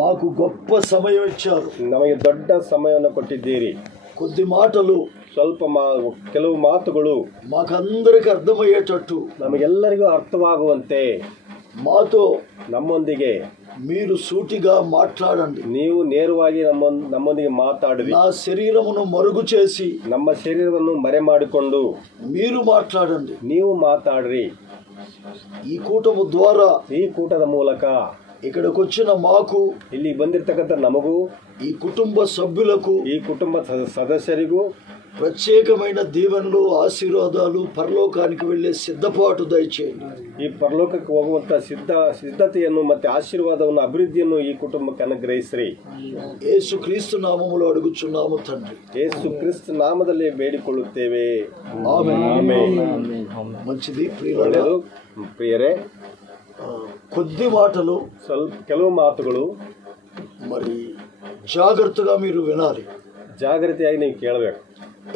మాకు గొప్ప సమయం ఇచ్చారు. ನಮಗೆ ದೊಡ್ಡ ಸಮಯವನ್ನು ಕೊಟ್ಟಿದ್ದೀರಿ. కొద్ది మాటలు, ಸ್ವಲ್ಪ ಕೆಲವು ಮಾತುಗಳು మాకందరికి అర్థమయ్యేటట్టు, ನಮಗೆಲ್ಲರಿಗೂ ಅರ್ಥವಾಗುವಂತೆ మాతో ನಮ್ಮೊಂದಿಗೆ మీరు సూటిగా మాట్లాడండి. ನೀವು ನೇರವಾಗಿ ನಮ್ಮೊಂದಿಗೆ ಮಾತಾಡಿರಿ. నా శరీరమును మరుగు చేసి ನಮ್ಮ ಶರೀರವನ್ನು ಮರೆ ಮಾಡಿಕೊಂಡು మీరు మాట్లాడండి. ನೀವು ಮಾತಾಡ್ರಿ. ఈ కూటము ద్వారా, ಈ ಕೂಟದ ಮೂಲಕ ఇక్కడికి వచ్చిన మాకు, ಇಲ್ಲಿ ಬಂದಿರತಕ್ಕಂಥ ನಮಗೂ, ఈ కుటుంబ సభ్యులకు, ಈ ಕುಟುಂಬ ಸದಸ್ಯರಿಗೂ ప్రత్యేకమైన దీవెనలు, ఆశీర్వాదాలు, పరలోకానికి వెళ్ళే సిద్ధపాటు దయచేయండి. ಈ ಪರಲೋಕಕ್ಕೆ ಹೋಗುವಂತ ಸಿದ್ಧತೆಯನ್ನು ಮತ್ತೆ ಆಶೀರ್ವಾದವನ್ನು, ಅಭಿವೃದ್ಧಿಯನ್ನು ಈ ಕುಟುಂಬಕ್ಕೆ ಅನುಗ್ರಹಿಸ್ರಿ. యేసు క్రీస్తు నామములో అడుగుచున్నాము తండ్రి. ಯೇಸು ಕ್ರಿಸ್ತ ನಾಮದಲ್ಲಿ ಬೇಡಿಕೊಳ್ಳುತ್ತೇವೆ. ఆమేన్. మంచిది ಒಳ್ಳೆಯದು ಪ್ರಿಯರೇ. కొద్ది మాటలు, ಕೆಲವು ಮಾತುಗಳು మరి జాగ్రత్తగా మీరు వినాలి. ಜಾಗೃತಿಯಾಗಿ ನೀವು ಕೇಳಬೇಕು.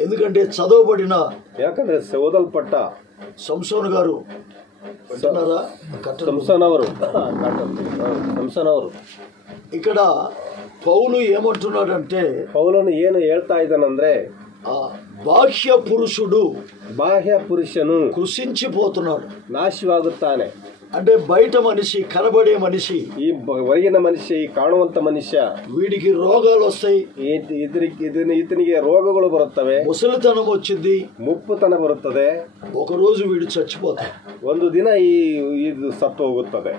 ఎందుకంటే చదవబడిన, ಯಾಕಂದ್ರೆ ಓದಲ್ಪಟ್ಟ సంసోను గారు వింటున్నారా? ಸಂಸನ್ ಅವರು ఇక్కడ పౌలు ఏమంటున్నాడంటే, ಪೌಲನು ಏನು ಹೇಳ್ತಾ ಇದ್ದಾನಂದ್ರೆ, ಬಾಹ್ಯ ಪುರುಷನು కృషించిపోతున్నాడు, ನಾಶವಾಗುತ್ತಾನೆ. అంటే బయట మనిషి, కనబడే మనిషి, ಈ ಹೊರಗಿನ ಮನುಷ್ಯ, ಈ ಕಾಣುವಂತ ಮನುಷ್ಯ, వీడికి రోగాలు వస్తాయి, ಈತನಿಗೆ ರೋಗಗಳು ಬರುತ್ತವೆ, ముసలితనం వచ్చింది, ಮುಪ್ಪುತನ ಬರುತ್ತದೆ, ఒక రోజు వీడు చచ్చిపోతాడు, ಒಂದು ದಿನ ಇದು ಸತ್ತು ಹೋಗುತ್ತದೆ.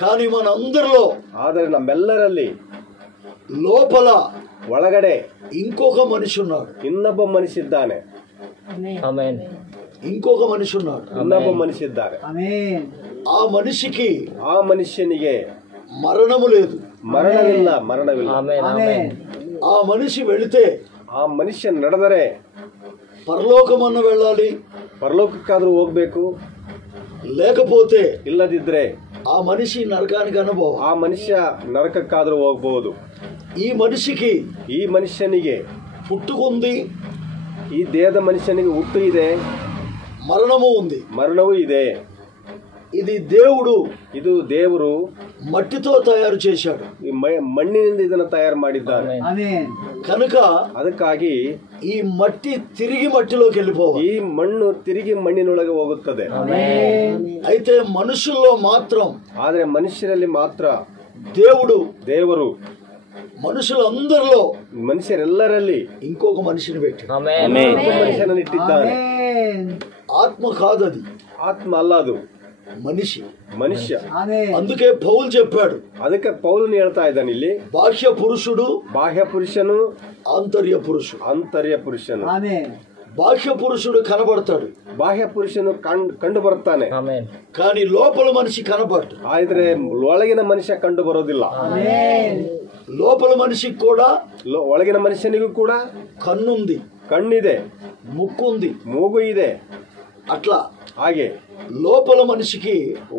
కానీ మన అందరిలో, ಆದರೆ ನಮ್ಮೆಲ್ಲರಲ್ಲಿ లోపల ಒಳಗಡೆ ఇంకొక మనిషి ఉన్నాడు, ಇನ್ನೊಬ್ಬ ಮನುಷ್ಯ ಇದ್ದಾನೆ. ఇంకొక మనిషి ఉన్నాడు, ಇನ್ನೊಬ್ಬ ಮನುಷ್ಯ ಇದ್ದಾರೆ. ఆ మనిషికి, ಆ ಮನುಷ್ಯನಿಗೆ మరణము లేదు, ಮರಣವಿಲ್ಲ. ఆ మనిషి వెళితే, ಆ ಮನುಷ್ಯ ನಡೆದರೆ పరలోకమన్న వెళ్ళాలి, ಪರಲೋಕಕ್ಕಾದ್ರೂ ಹೋಗ್ಬೇಕು. లేకపోతే, ಇಲ್ಲದಿದ್ರೆ ఆ మనిషి నరకానికి అనుభవం, ಆ ಮನುಷ್ಯ ನರಕಕ್ಕಾದ್ರೂ ಹೋಗ್ಬಹುದು. ఈ మనిషికి, ಈ ಮನುಷ್ಯನಿಗೆ పుట్టుకుంది, ಈ ದೇಹದ ಮನುಷ್ಯನಿಗೆ ಹುಟ್ಟು ಇದೆ, మరణము ఉంది, ಮರಣವೂ ಇದೆ. ఇది ಇದು ದೇವರು మట్టితో తయారు చేశాడు, ಮಣ್ಣಿನಿಂದ ಇದನ್ನು ತಯಾರು ಮಾಡಿದ್ದಾನೆ. కనుక ಅದಕ್ಕಾಗಿ ఈ మట్టి తిరిగి మట్టిలోకి వెళ్ళిపోవాలి, ಈ ಮಣ್ಣು ತಿರುಗಿ ಮಣ್ಣಿನೊಳಗೆ ಹೋಗುತ್ತದೆ. అయితే మనుషుల్లో మాత్రం, ಆದ್ರೆ ಮನುಷ್ಯರಲ್ಲಿ ಮಾತ್ರ ದೇವರು మనుషులందరిలో, ಮನುಷ್ಯರೆಲ್ಲರಲ್ಲಿ ఇంకొక మనిషిని పెట్టి, ಮನುಷ್ಯನನ್ನು ಇಟ್ಟಿದ್ದಾನೆ. ఆత్మ కాదది, ಆತ್ಮ ಅಲ್ಲ, ಅದು ಮನುಷ್ಯ. అందుకే పౌలు చెప్పాడు, ಅದಕ್ಕೆ ಪೌಲನು ಹೇಳ್ತಾ ಇದ್ದಾನೆ ಇಲ್ಲಿ, బాహ్య పురుషుడు, ఆంతర్య పురుషుడు. బాహ్య పురుషుడు కనబడతాడు, ಬಾಹ್ಯ ಪುರುಷನು ಕಂಡು ಬರುತ್ತಾನೆ, కానీ లోపల మనిషి కనబడ్డు. ಆದ್ರೆ ಒಳಗಿನ ಮನುಷ್ಯ ಕಂಡು ಬರೋದಿಲ್ಲ. లోపల మనిషికి కూడా, ಒಳಗಿನ ಮನುಷ್ಯನಿಗೂ ಕೂಡ ಕಣ್ಣಿದೆ, ముక్కుంది, ಮೂಗು ಇದೆ. అట్లా ಹಾಗೆ లోపల మనిషికి,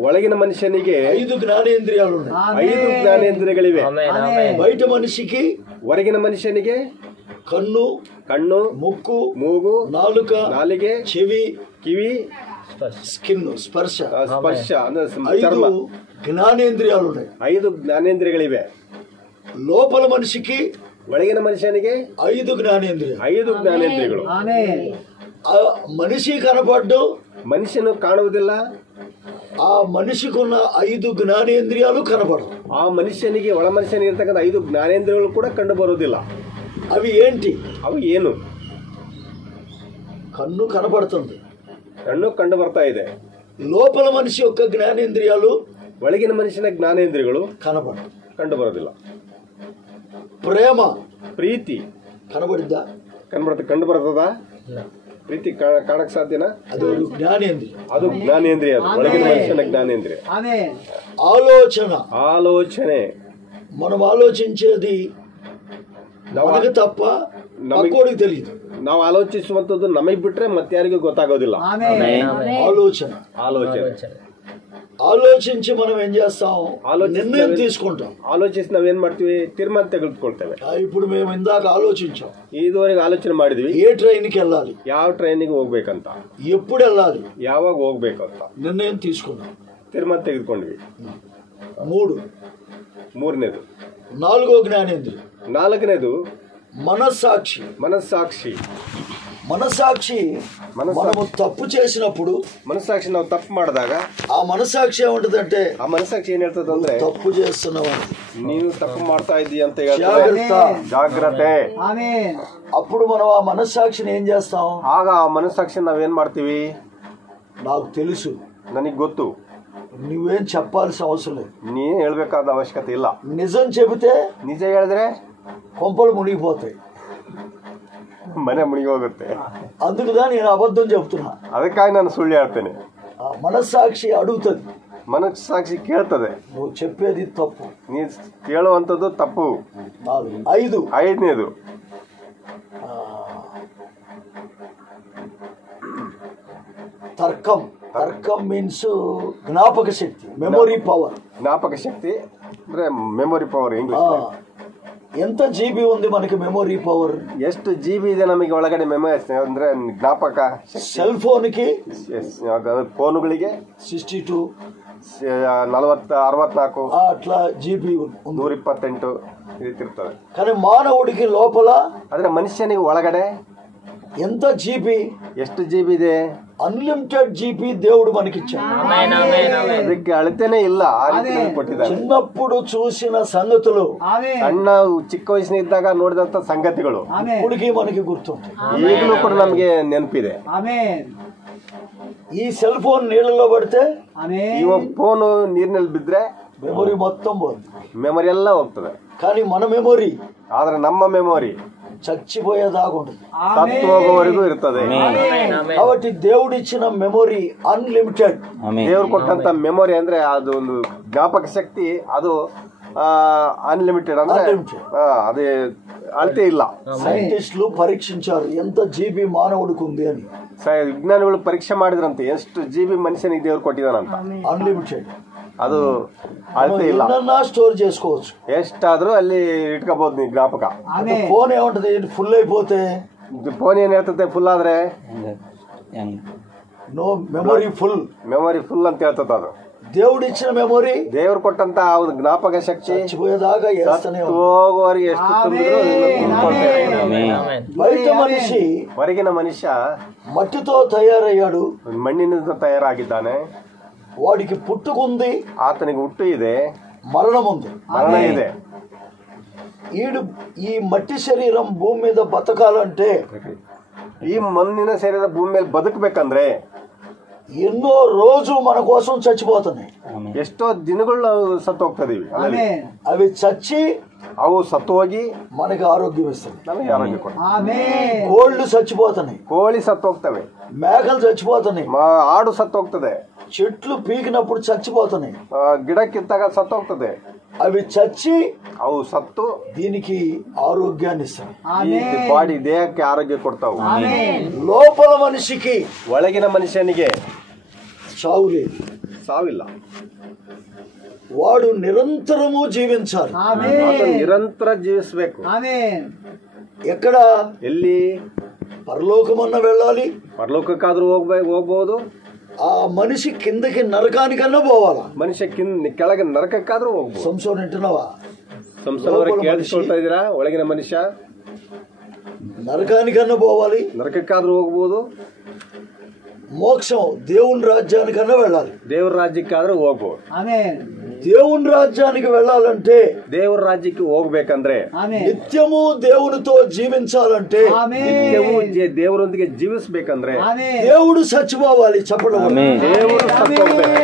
ಒಳಗಿನ ಮನುಷ್ಯನಿಗೆ 5 జ్ఞానేంద్రియాలు ఉన్నాయి, 5 ಜ್ಞಾನೇಂದ್ರಿಯಗಳಿವೆ. బయట మనిషికి, ಹೊರಗಿನ ಮನುಷ್ಯನಿಗೆ ಕಣ್ಣು, ಮುಕ್ಕು, ಮೂಗು, ನಾಲಿಗೆ, చెవి, ಕಿವಿ, స్కిన్, స్పర్శ ಅಂದ್ರೆ 5 జ్ఞానేంద్రియాలు ఉన్నాయి, 5 ಜ್ಞಾನೇಂದ್ರಿಯಗಳಿವೆ. లోపల మనిషికి, ಒಳಗಿನ ಮನುಷ್ಯನಿಗೆ 5 ಜ್ಞಾನೇಂದ್ರಿಯಗಳು. మనిషి కనపడ్డు, మనిషిను ಕಾಣುವುದಿಲ್ಲ. ఆ మనిషికున్న 5 జ్ఞానేంద్రియాలు కనపడవు. ಆ ಮನುಷ್ಯನಿಗೆ, ಒಳ ಮನುಷ್ಯನಿಗೆ ಇರ್ತಕ್ಕಂಥ 5 ಜ್ಞಾನೇಂದ್ರಿಯಗಳು ಕೂಡ ಕಂಡು ಬರುವುದಿಲ್ಲ. అవి ఏంటి? ಅವು ಏನು? కన్ను కనపడుతుంది, ಕಣ್ಣು ಕಂಡು ಬರ್ತಾ ಇದೆ. లోపల మనిషి యొక్క జ్ఞానేంద్రియాలు, ಒಳಗಿನ ಮನುಷ್ಯನ ಜ್ಞಾನೇಂದ್ರಿಯಗಳು ಕಂಡು ಬರೋದಿಲ್ಲ. ಪ್ರೀತಿ కనబడిద్దా? ಕಂಡು ಬರ್ತದ? ಪ್ರೀತಿ ಕಾಣಕ್ ಸಾಧ್ಯನಾ? ಅದು ಜ್ಞಾನೇಂದ್ರಿಯ, ಅದು ಜ್ಞಾನೇಂದ್ರಿಯ, ಒಳಗಿನ ಮನುಷ್ಯನ ಜ್ಞಾನೇಂದ್ರಿಯ. ಆಲೋಚನೆ, మనం ఆలోచించేది మనకు తప్ప ఇంకోడికి తెలియదు. ನಾವು ಆಲೋಚಿಸುವಂತದ್ದು ನಮಗೆ ಬಿಟ್ರೆ ಮತ್ತೆ ಯಾರಿಗೂ ಗೊತ್ತಾಗೋದಿಲ್ಲ. ఆలోచించి మనం ఏం చేస్తాం? నిర్ణయం తీసుకుంటాం. ఆలోచించి నావేನ್ ಮಾಡ್ತೀವಿ? ತೀರ್ಮಾನ ತೆಗೆದುಕೊಳ್ತೇವೆ. ఇప్పుడు మేము ఇందాక ఆలోచించాం, ಇದುವರೆಗೆ ಆಲೋಚನೆ ಮಾಡಿದ್ವಿ, ఏ ట్రైన్కి వెళ్ళాలి, ಯಾವ ಟ್ರೈನಿಗೆ ಹೋಗ್ಬೇಕಂತ, ఎప్పుడు వెళ్ళాలి, ಯಾವಾಗ ಹೋಗ್ಬೇಕು ಅಂತ నిర్ణయం తీసుకున్నాం, ತೀರ್ಮಾನ ತೆಗೆದುಕೊಂಡ್ವಿ. మూడನೇದು 4వ జ్ఞానేంద్రియం. 4ನೇದು మనస్సాక్షి. ಮನಸ್ಸಾಕ್ಷಿ. మనస్సాక్షి మనము తప్పు చేసినప్పుడు, మనస్సాక్షి ನಾವು ತಪ್ಪು ಮಾಡಿದಾಗ ఆ మనస్సాక్షి ఏముంటదంటే, ಆ ಮನಸ್ಸಾಕ್ಷಿ ಏನ್ ಹೇಳ್ತದೆ ಅಂದ್ರೆ తప్పు చేస్తున్నావు, ನೀನು ತಪ್ಪು ಮಾಡ್ತಾ ಇದ್ದೀಯ ಅಂತ ಹೇಳ್ತಾರೆ. ಜಾಗ್ರತೆ. అప్పుడు మనం ఆ మనస్సాక్షిని ఏం చేస్తాం? ಆಗ ಆ ಮನಸ್ಸಾಕ್ಷಿ ನಾವೇನ್ ಮಾಡ್ತೀವಿ? నాకు తెలుసు, ನನಗ್ ಗೊತ್ತು, నువ్వేం చెప్పాల్సిన అవసరం లేదు, ನೀ ಹೇಳ್ಬೇಕಾದ ಅವಶ್ಯಕತೆ ಇಲ್ಲ. నిజం చెబితే ನಿಜ ಹೇಳಿದ್ರೆ కొంపలు మునిగిపోతాయి. ಮನೆ ಮುಳುಗಿ ಹೋಗುತ್ತೆ. అందుకుదా నేను అబద్ధం చెప్తున్నా. ಅದಕ್ಕಾಗಿ ನಾನು ಸುಳ್ಳು ಹೇಳ್ತೇನೆ. ఆ మనస్సాక్షి అడుగుతుంది, ಮನಸ್ಸಾಕ್ಷಿ ಕೇಳ್ತದೆ, నువ్వు చెప్పేది తప్పు. ನೀ ಕೇಳುವಂಥದ್ದು ತಪ್ಪು. 5. 5ನೇದು తర్కం. తర్కం మీన్స్ జ్ఞాపక శక్తి, మెమొరీ పవర్. ಜ್ಞಾಪಕ ಶಕ್ತಿ ಅಂದ್ರೆ ಮೆಮೊರಿ ಪವರ್ ಇಂಗ್ಲಿಷ್. ఎంత జీబీ ఉంది మనకి మెమొరీ పవర్? ಎಷ್ಟು ಜಿ.ಬಿ. ಇದೆ ನಮಗೆ ಒಳಗಡೆ ಮೆಮೊರಿ ಅಂದ್ರೆ ಜ್ಞಾಪಕ. సెల్ ఫోన్ కి ಫೋನುಗಳಿಗೆ 62 40 64 అట్లా జీబీ 128 ಇರ್ತದೆ. కానీ మానవుడికి లోపల, ಆದ್ರೆ ಮನುಷ್ಯನಿಗೆ ಒಳಗಡೆ ఎంత జీబీ? ಎಷ್ಟು ಜಿ.ಬಿ. ಇದೆ? అన్లిమిటెడ్ జీబీ దేవుడు మనకిచ్చాడు. ಅದಕ್ಕೆ ಅಳತೆನೇ ಇಲ್ಲ, ಆ ರೀತಿ ಕೊಟ್ಟಿದ್ದಾರೆ. చిన్నప్పుడు చూసిన సంగతులు, ಸಣ್ಣ ಚಿಕ್ಕ ವಯಸ್ಸಿನಿದ್ದಾಗ ನೋಡಿದಂತ ಸಂಗತಿಗಳು ఇప్పటికీ మనకి గుర్తుంటాయి. ಈಗಲೂ ಕೂಡ ನಮ್ಗೆ ನೆನಪಿದೆ. ఈ సెల్ ఫోన్ నీళ్ళలో పడితే, ಇವಾಗ ಫೋನು ನೀರಿನಲ್ಲಿ ಬಿದ್ರೆ మెమొరీ మొత్తం పోతుంది, ಮೆಮೊರಿ ಎಲ್ಲ ಹೋಗ್ತದೆ. కానీ మన మెమొరీ ಆದ್ರೆ ನಮ್ಮ ಮೆಮೊರಿ చచ్చిపోయేదాకా ఉంటుంది, ಸತ್ತು ಹೋಗುವವರೆಗೂ ಇರ್ತದೆ. కాబట్టి దేవుడిచ్చిన మెమొరీ అన్లిమిటెడ్. ದೇವ್ರು ಕೊಟ್ಟಂತ ಮೆಮೊರಿ ಅಂದ್ರೆ ಅದು ಒಂದು ಜ್ಞಾಪಕ ಶಕ್ತಿ, ಅದು ಅನ್ಲಿಮಿಟೆಡ್ ಅಂದ್ರೆ ಅದೇ ಅಳತೆ ಇಲ್ಲ. సైంటిస్టులు పరీక్షించారు ఎంత జీబీ మానవుడికి ఉంది అని. ವಿಜ್ಞಾನಿಗಳು ಪರೀಕ್ಷೆ ಮಾಡಿದ್ರಂತೆ ಎಷ್ಟು ಜಿ.ಬಿ. ಮನುಷ್ಯನಿಗೆ ದೇವ್ರು ಕೊಟ್ಟಿದಾನಂತ. అన్లిమిటెడ్. ಅದು ಅಳತೆ ಇಲ್ಲ, స్టోర్ చేసుకోవచ్చు, ಎಷ್ಟಾದ್ರೂ ಅಲ್ಲಿ ಇಟ್ಕೋಬಹುದು ನೀವು ಜ್ಞಾಪಕ. ఫోన్ ఏమంటది, ఫుల్ అయిపోతే ಫೋನ್ ಏನ್ ಹೇಳ್ತದೆ, ಫುಲ್ ಆದ್ರೆ no memory full, memory full ಅಂತ ಹೇಳ್ತದ. ಅದು దేవుడిచ్చిన మెమొరీ, ದೇವ್ರು ಕೊಟ್ಟಂತ ಒಂದು ಜ್ಞಾಪಕ ಶಕ್ತಿ చచ్చిపోయేదాకా ಹೋಗುವವರೆಗೆ ಎಷ್ಟು ತುಂಬಿದ್ರು బయట మనిషి ಹೊರಗಿನ ಮನುಷ್ಯ మట్టితో తయారయ్యాడు, ಮಣ್ಣಿನಿಂದ ತಯಾರಾಗಿದ್ದಾನೆ. వాడికి పుట్టుకుంది, ಆತನಿಗೆ ಹುಟ್ಟು ಇದೆ, మరణం ఉంది, ಮರಣ ಇದೆ. ఈ మట్టి శరీరం భూమి మీద బతకాలంటే, ಈ ಮಣ್ಣಿನ ಶರೀರ ಭೂಮಿ ಮೇಲೆ ಬದುಕಬೇಕಂದ್ರೆ ఎన్నో రోజు మన కోసం చచ్చిపోతున్నాయి. ಎಷ್ಟೋ ದಿನಗಳು ನಾವು ಸತ್ತು ಹೋಗ್ತದೀವಿ. అవి చచ్చి ಅವು ಸತ್ತು ಹೋಗಿ మనకి ఆరోగ్యం ఇస్తాయి, ನಮಗೆ ಆರೋಗ್ಯ ಕೊಡ್ತವೆ. కోళ్ళు చచ్చిపోతున్నాయి, ಕೋಳಿ ಸತ್ತು ಹೋಗ್ತವೆ, మేకలు చచ్చిపోతున్నాయి, ಆಡು ಸತ್ತು ಹೋಗ್ತದೆ, చెట్లు పీకినప్పుడు చచ్చిపోతున్నాయి, ಗಿಡ ಕಿತ್ತಾಗ ಸತ್ತು ಹೋಗ್ತದೆ. అవి చచ్చి ಅವು ಸತ್ತು దీనికి ఆరోగ్యాన్ని ఇస్తాయి, ಬಾಡಿ ದೇಹಕ್ಕೆ ಆರೋಗ್ಯ ಕೊಡ್ತಾವು. లోపల మనిషికి, ಒಳಗಿನ ಮನುಷ್ಯನಿಗೆ చావు లేదు, ಸಾವಿಲ್ಲ. వాడు నిరంతరము జీవించాలి, ನಿರಂತರ ಜೀವಿಸಬೇಕು. ఎక్కడ? ಎಲ್ಲಿ? పరలోకమన్న వెళ్ళాలి, ಪರಲೋಕಕ್ಕಾದ್ರೂ ಹೋಗ್ಬಹುದು. ఆ మనిషి కిందకి నరకానికన్నా పోవాలా, ಮನುಷ್ಯ ಕೆಳಗೆ ನರಕಕ್ಕಾದ್ರೂ ಹೋಗ್ಬೋದು. సంసోన్ వింటున్నావా? ಸಂಸಾರ ಕೇಳಿಸ್ಕೊಳ್ತಾ ಇದೀರಾ? ಒಳಗಿನ ಮನುಷ್ಯ నరకానికన్నా పోవాలి, ನರಕಕ್ಕಾದ್ರೂ ಹೋಗ್ಬೋದು. మోక్షం దేవుని రాజ్యానికన్నా వెళ్ళాలి, ದೇವ್ರ ರಾಜ್ಯಕ್ಕಾದ್ರೂ ಹೋಗ್ಬೋದು. దేవుని రాజ్యానికి వెళ్ళాలంటే, ದೇವ್ರ ರಾಜ್ಯಕ್ಕೆ ಹೋಗ್ಬೇಕಂದ್ರೆ, నిత్యము దేవునితో జీవించాలంటే, ನಿತ್ಯವೂ ದೇವರೊಂದಿಗೆ ಜೀವಿಸಬೇಕಂದ್ರೆ దేవుడు చచ్చిపోవాలి. చెప్పడం, ದೇವರು ಸತ್ತು ಹೋಗ್ಬೇಕು.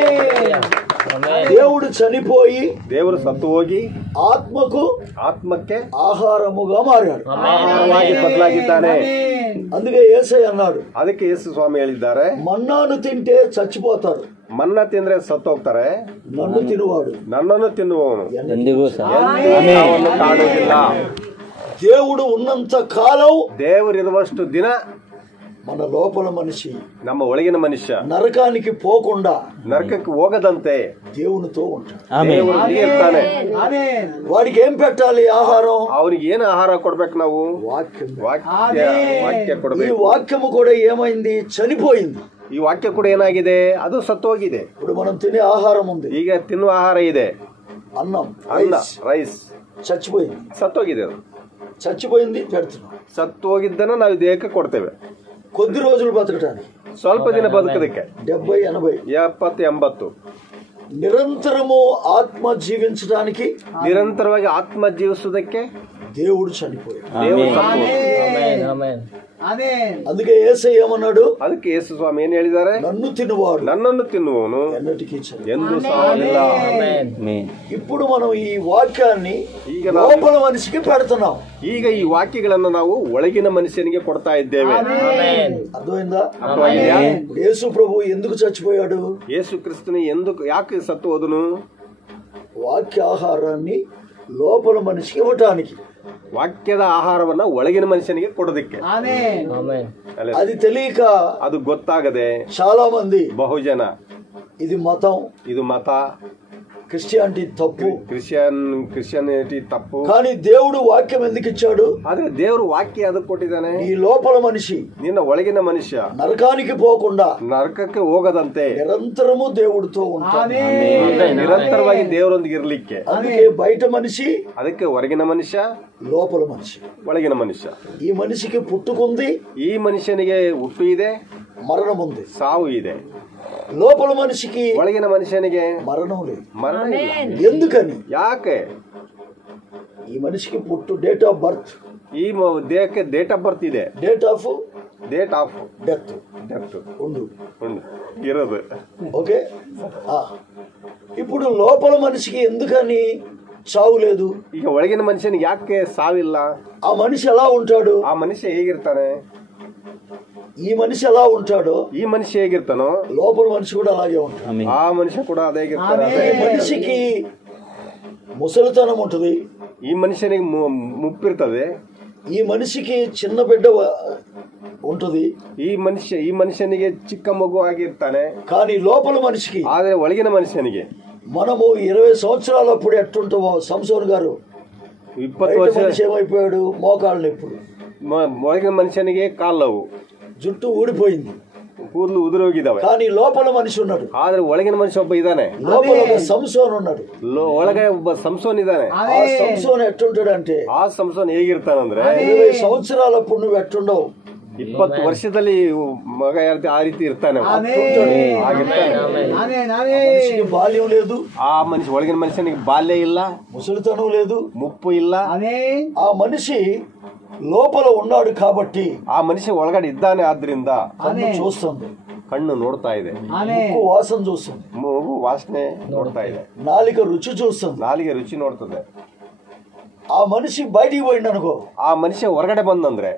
దేవుడు చనిపోయి ದೇವರು ಸತ್ತು ಹೋಗಿ ఆత్మಕ್ಕೆ ಆಹಾರముగా మారాడు, ಆಹಾರವಾಗಿ ಬದಲಾಗಿದ್ದಾನೆ. అందుకే యేసయ్య అన్నాడు, ಅದಕ್ಕೆ ಯೇಸು ಸ್ವಾಮಿ ಹೇಳಿದ್ದಾರೆ, మన్నాను తింటే చచ్చిపోతారు, ಮನ್ನ ತಿಂದ್ರೆ ಸತ್ತು ಹೋಗ್ತಾರೆ, నన్ను తినువాడు ನನ್ನನ್ನು ತಿನ್ನುವವನು ಎಂದಿಗೂ ಸಾವನ್ನು ಕಾಣುವುದಿಲ್ಲ. దేవుడు ఉన్నంత కాలం, ದೇವರಿರುವಷ್ಟು ದಿನ మన లోపల మనిషి, ನಮ್ಮ ಒಳಗಿನ ಮನುಷ್ಯ నరకానికి పోకుండా ನರಕಕ್ಕೆ ಹೋಗದಂತೆ దేవునితో ఉంటాడు, ದೇವರೊಂದಿಗೆ ಇರ್ತಾನೆ. వాడికి ఏం పెట్టాలి? ఆహారం. ಅವನಿಗೆ ಏನು ಆಹಾರ ಕೊಡ್ಬೇಕು? ನಾವು వాక్యం. ವಾಕ್ಯ ఈ ಕೊಡಬೇಕು. వాక్యము కూడా ఏమైంది? చనిపోయింది. ಈ ವಾಕ್ಯ ಕೂಡ ಏನಾಗಿದೆ? ಅದು ಸತ್ತು ಹೋಗಿದೆ. ఇప్పుడు మనం తినే ఆహారం ఉంది, ಈಗ ತಿನ್ನುವ ಆಹಾರ ಇದೆ, అన్నం, ಅನ್ನ, ರೈಸ್. చచ్చిపోయింది, ಸತ್ತೋಗಿದೆ ಅದು. చచ్చిపోయింది పెడుతున్నాం. ಸತ್ತೋಗಿದ್ದನ್ನ ನಾವು ದೇಹಕ್ಕೆ ಕೊಡ್ತೇವೆ కొద్ది రోజులు బతకటానికి, ಸ್ವಲ್ಪ ದಿನ ಬದುಕೋದಕ್ಕೆ 70, 80, 70, 80 నిరంతరము ఆత్మ జీవించడానికి ನಿರಂತರವಾಗಿ ಆತ್ಮ ಜೀವಿಸುವುದಕ್ಕೆ దేవుడు చనిపోయాడు. ದೇವರು ಸತ್ತೋದ. అందుకే యేసయ్య ఏమన్నాడు, ಅದಕ್ಕೆ ಯೇಸು ಸ್ವಾಮಿ ಏನ್ ಹೇಳಿದ್ದಾರೆ, నన్ను తినువాడు ನನ್ನನ್ನು ತಿನ್ನುವನು ఎన్నటికీ చనిపోడు. ಎಂದು ಸಾವಲಿಲ್ಲ. ఇప్పుడు మనం ఈ వాక్యాన్ని ಈಗ ನಾವು లోపల మనిషికి పెడుతున్నాం. ಈಗ ಈ ವಾಕ್ಯಗಳನ್ನು ನಾವು ಒಳಗಿನ ಮನುಷ್ಯನಿಗೆ ಕೊಡ್ತಾ ಇದ್ದೇವೆ. అర్థమైందా? ಅರ್ಥವಾಗಿದೆಯಾ? యేసు ప్రభు ఎందుకు చచ్చిపోయాడు? ಯೇಸು ಕ್ರಿಸ್ತನು ಯಾಕೆ ಸತ್ತು ಹೋದನು? వాక్య ఆహారాన్ని లోపల మనిషికి ఇవ్వటానికి, ವಾಕ್ಯದ ಆಹಾರವನ್ನ ಒಳಗಿನ ಮನುಷ್ಯನಿಗೆ ಕೊಡೋದಕ್ಕೆ. అది తెలియక ಅದು ಗೊತ್ತಾಗದೆ చాలా మంది ಬಹುಜನ ఇది మతం, ಇದು ಮತ, క్రిస్టియానిటీ తప్పు, ಕ್ರಿಶ್ಚಿಯಾನಿಟಿ ತಪ್ಪು. కానీ దేవుడు వాక్యం ఎందుకు ఇచ్చాడు? ಆದ್ರೆ ದೇವರು ವಾಕ್ಯ ಅದಕ್ಕೆ ಕೊಟ್ಟಿದ್ದಾನೆ, నీ లోపల మనిషి ನಿನ್ನ ಒಳಗಿನ ಮನುಷ್ಯ నరకానికి పోకుండా ನರಕಕ್ಕೆ ಹೋಗದಂತೆ నిరంతరము దేవుడితో ఉంటాడు. ನಿರಂತರವಾಗಿ ದೇವರೊಂದಿಗೆ ಇರ್ಲಿಕ್ಕೆ. అందుకే బయట మనిషి, ಅದಕ್ಕೆ ಹೊರಗಿನ ಮನುಷ್ಯ, లోపల మనిషి. ಒಳಗಿನ ಮನುಷ್ಯ. ఈ మనిషికి పుట్టుకుంది, ಈ ಮನುಷ್ಯನಿಗೆ ಹುಟ್ಟು ಇದೆ, మరణం ఉంది. ಸಾವು ಇದೆ. లోపల మనిషికి, ಒಳಗಿನ ಮನುಷ್ಯನಿಗೆ మరణం లేదు. ಮರಣ ಇಲ್ಲ. ఎందుకని? ಯಾಕೆ? ఈ మనిషికి పుట్టు డేట్ ఆఫ్ బర్త్, ಈ ದೇಹಕ್ಕೆ ಡೇಟ್ ಆಫ್ ಬರ್ತ್ ಇದೆ, డేట్ ఆఫ్ డెత్ ಉಂಟು ಇರೋದು. ఓకే. ఇప్పుడు లోపల మనిషికి ఎందుకని చావు లేదు? ಈಗ ಒಳಗಿನ ಮನುಷ್ಯನಿಗೆ ಯಾಕೆ ಸಾವಿಲ್ಲ? ఆ మనిషి ఎలా ఉంటాడు? ಆ ಮನುಷ್ಯ ಹೇಗಿರ್ತಾನೆ? ఈ మనిషి ఎలా ఉంటాడో ಈ ಮನುಷ್ಯ ಹೇಗಿರ್ತಾನೋ లోపల మనిషి కూడా అలాగే ఉంటాడు. ಆ ಮನುಷ್ಯ ಕೂಡ ಅದೇ ಆಗಿರ್ತಾನೆ. ఈ మనిషికి ముసలితనం ఉంటుంది, ಈ ಮನುಷ್ಯನಿಗೆ ಮುಪ್ಪಿರ್ತದೆ, ఈ మనిషికి చిన్న బిడ్డ ఉంటుంది, ಈ ಮನುಷ್ಯನಿಗೆ ಚಿಕ್ಕ ಮಗು ಆಗಿರ್ತಾನೆ. కానీ లోపల మనిషికి, ಆದ್ರೆ ಒಳಗಿನ ಮನುಷ್ಯನಿಗೆ మనము 20 సంవత్సరాలప్పుడు ఎట్టుంటామో, సంసోన్ గారు 20 ವರ್ಷ మనిషి ఏమైపోయాడు, మోకాళ్ళు నొప్పులు, ಒಳಗಿನ ಮನುಷ್ಯನಿಗೆ ಕಾಲವು, జుట్టు ఊడిపోయింది, ಕೂದಲು ಉದುರೋಗಿದ್ದಾವೆ. కానీ లోపల మనిషి ఉన్నాడు. ಆದ್ರೆ ಒಳಗಿನ ಮನುಷ್ಯ ಒಬ್ಬ ಇದ್ದಾನೆ, లోపల ఒక సంసోన్ ఉన్నాడు. ಒಳಗೆ ಒಬ್ಬ ಸಂಸೋನ್ ಇದ್ದಾನೆ. ఆ సంసోన్ ఎట్టుంటాడు అంటే, ಆ ಸಂಸೋನ್ ಹೇಗಿರ್ತಾನಂದ್ರೆ 20 సంవత్సరాలప్పుడు నువ్వు ఎట్టుండవు, 20 ವರ್ಷದಲ್ಲಿ ಮಗ ಆ ರೀತಿ ಇರ್ತಾನೆ, మనిషికి బాల్యం లేదు, ಆ ಮನುಷ್ಯ ಒಳಗಿನ ಮನುಷ್ಯನಿಗೆ ಬಾಲ್ಯ ಇಲ್ಲ, ముసలితనం లేదు, ಮುಪ್ಪು ಇಲ್ಲ. ఆ మనిషి లోపల ఉన్నాడు కాబట్టి ಆ ಮನುಷ್ಯ ಒಳಗಡೆ ಇದ್ದಾನೆ, ಆದ್ರಿಂದ కన్ను చూస్తుంది, ಕಣ್ಣು ನೋಡ್ತಾ ಇದೆ, ముక్కు వాసన చూస్తుంది, ಮೂಗು ವಾಸನೆ ನೋಡ್ತಾ ಇದೆ, నాలిక రుచి చూస్తుంది. ನಾಲಿಗೆ ರುಚಿ ನೋಡ್ತದೆ. ఆ మనిషి బయటికి పోయింది అనుకో, ಆ ಮನುಷ್ಯ ಹೊರಗಡೆ ಬಂದಂದ್ರೆ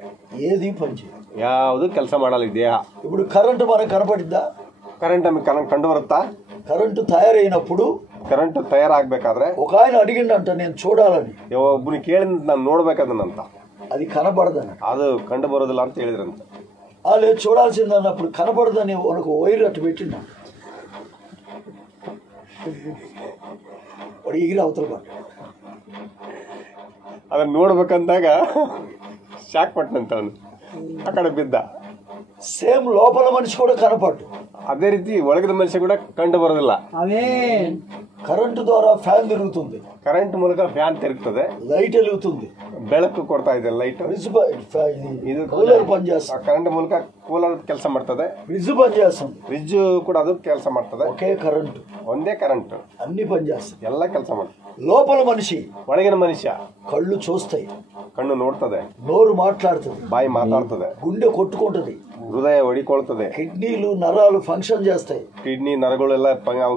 ఏది పనిచేయదు, ಯಾವುದು ಕೆಲಸ ಮಾಡಲ್ಲ ಈ ದೇಹ. ఇప్పుడు కరెంటు మనకు కనపడిద్దా? ಕರೆಂಟ್ ನಮಗೆ ಕಂಡು ಬರುತ್ತಾ? కరెంటు తయారైనప్పుడు ಕರೆಂಟ್ ತಯಾರಾಗಬೇಕಾದ್ರೆ ఒక ఆయన అడిగిండంట, నేను చూడాలని, ಒಬ್ಬನು ಕೇಳಿದ ನಾನು ನೋಡ್ಬೇಕದನ್ನಂತ, అది కనపడదని. ಅದು కంಡು ಬರೋದಿಲ್ಲ ಅಂತ ಹೇಳಿದ್ರಂತ. లేదు చూడాల్సింది అన్నప్పుడు కనపడదని మనకు వైర్ అట్టు పెట్టిండ, వాడు ఎగిరి అవతల పడ్డ. ಅದನ್ನ ನೋಡ್ಬೇಕಂದಾಗ ಶಾಕ್ ಪಟ್ಟನಂತ ಅವನು, ಆ ಕಡೆ ಬಿದ್ದ. సేమ్ లోపల మనిషి కూడా కనపడ్డు. ಅದೇ ರೀತಿ ಒಳಗಿನ ಮನುಷ್ಯ ಕೂಡ ಕಂಡು ಬರೋದಿಲ್ಲ. కరెంటు ద్వారా ఫ్యాన్ తిరుగుతుంది, ಕರೆಂಟ್ ಮೂಲಕ ಫ್ಯಾನ್ ತಿರುಗ್ತದೆ, లైట్ వెలుగుతుంది, ಬೆಳಕು ಕೊಡ್ತಾ ಇದೆ ಲೈಟ್. ఇది కూలర్ పనిచేస్తుంది, ಕರೆಂಟ್ ಮೂಲಕ ಕೂಲರ್ ಕೆಲಸ ಮಾಡ್ತದೆ, ఫ్రిడ్జ్ పనిచేస్తుంది, ಫ್ರಿಡ್ಜ್ ಕೂಡ ಅದು ಕೆಲಸ ಮಾಡ್ತದೆ. ఒకే కరెంటు, ಒಂದೇ ಕರೆಂಟ್ అన్ని పనిచేస్తాయి. ಎಲ್ಲ ಕೆಲಸ ಮಾಡ್ತದೆ. లోపల మనిషి ಒಳಗಿನ ಮನುಷ್ಯ కళ్ళు చూస్తాయి, ಕಣ್ಣು ನೋಡ್ತದೆ, నోరు మాట్లాడుతుంది, ಬಾಯಿ ಮಾತಾಡ್ತದೆ, గుండె కొట్టుకుంటది, ಹೃದಯ ಹೊಡಿಕೊಳ್ತದೆ, కిడ్నీలు నరాలు ఫంక్షన్ చేస్తాయి, ಕಿಡ್ನಿ ನರಗಳೆಲ್ಲ